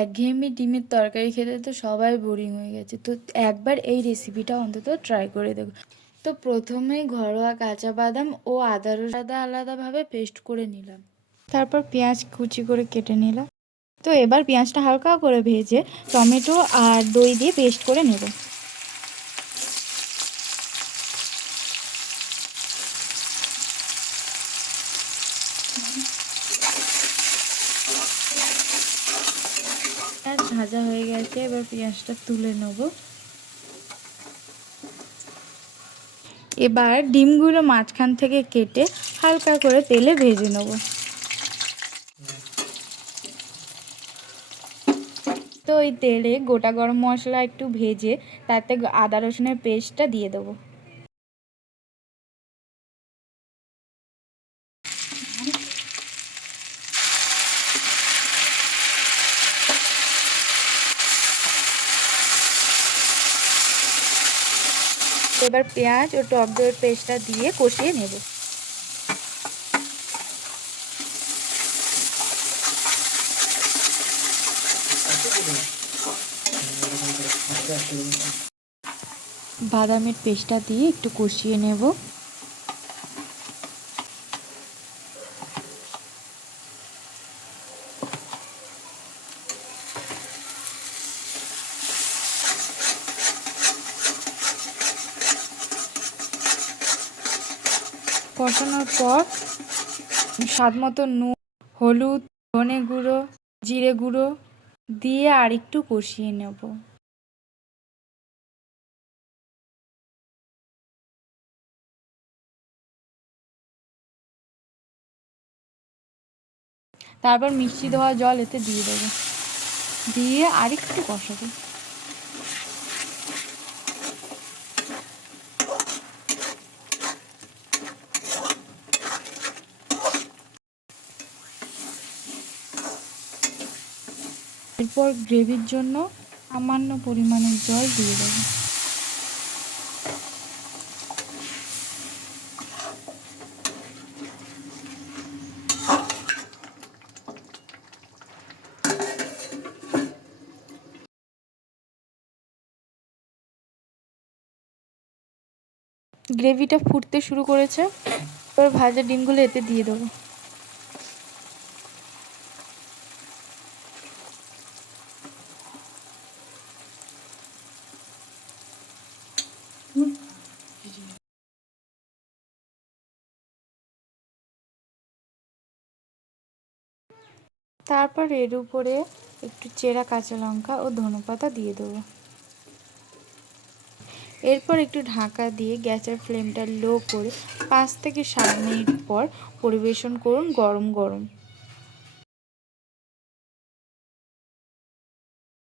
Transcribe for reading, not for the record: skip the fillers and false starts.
একঘেয়েমি ডিমের তরকারি খেতে তো সবাই বোরিং হয়ে গেছে, তো একবার এই রেসিপিটা অন্তত ট্রাই করে দেখো। তো প্রথমেই ঘরোয়া কাঁচা বাদাম ও আদা আলাদাভাবে পেস্ট করে নিলাম। তারপর পেঁয়াজ কুচি করে কেটে নিলাম। তো এবার পেঁয়াজটা হালকা করে ভেজে টমেটো আর দই দিয়ে পেস্ট করে নেব। পেঁয়াজ ভাজা হয়ে গেছে, এবার পেঁয়াজটা তুলে নেব। এবার ডিমগুলো মাঝখান থেকে কেটে হালকা করে তেলে ভেজে নেব। তো ওই তেলে গোটা গরম মশলা একটু ভেজে তাতে আদা রসুনের পেস্টটা দিয়ে দেবো। এবার পেঁয়াজ ও টক দইয়ের পেস্টটা দিয়ে কষিয়ে নেব। বাদামের পেস্টটা দিয়ে একটু কষিয়ে নেব। কষানোর পর স্বাদ মতো নুন, হলুদ, ধনে গুঁড়ো, জিরে গুঁড়ো দিয়ে আর একটু কষিয়ে নেব। তারপর মিষ্টি ধোয়া জল এতে দিয়ে দেবো, দিয়ে আর একটু কষাবো। এরপর গ্রেভির জন্য সামান্য পরিমাণে জল দিয়ে দেবো। গ্রেভিটা ফুটতে শুরু করেছে, এবার ভাজা ডিমগুলো এতে দিয়ে দেবো। তারপর এর উপরে একটু চেরা কাঁচা লঙ্কা ও ধনেপাতা দিয়ে দেবো। এরপর একটু ঢাকা দিয়ে গ্যাসের ফ্লেমটা লো করে 5 থেকে 7 মিনিট পর পরিবেশন করুন গরম গরম।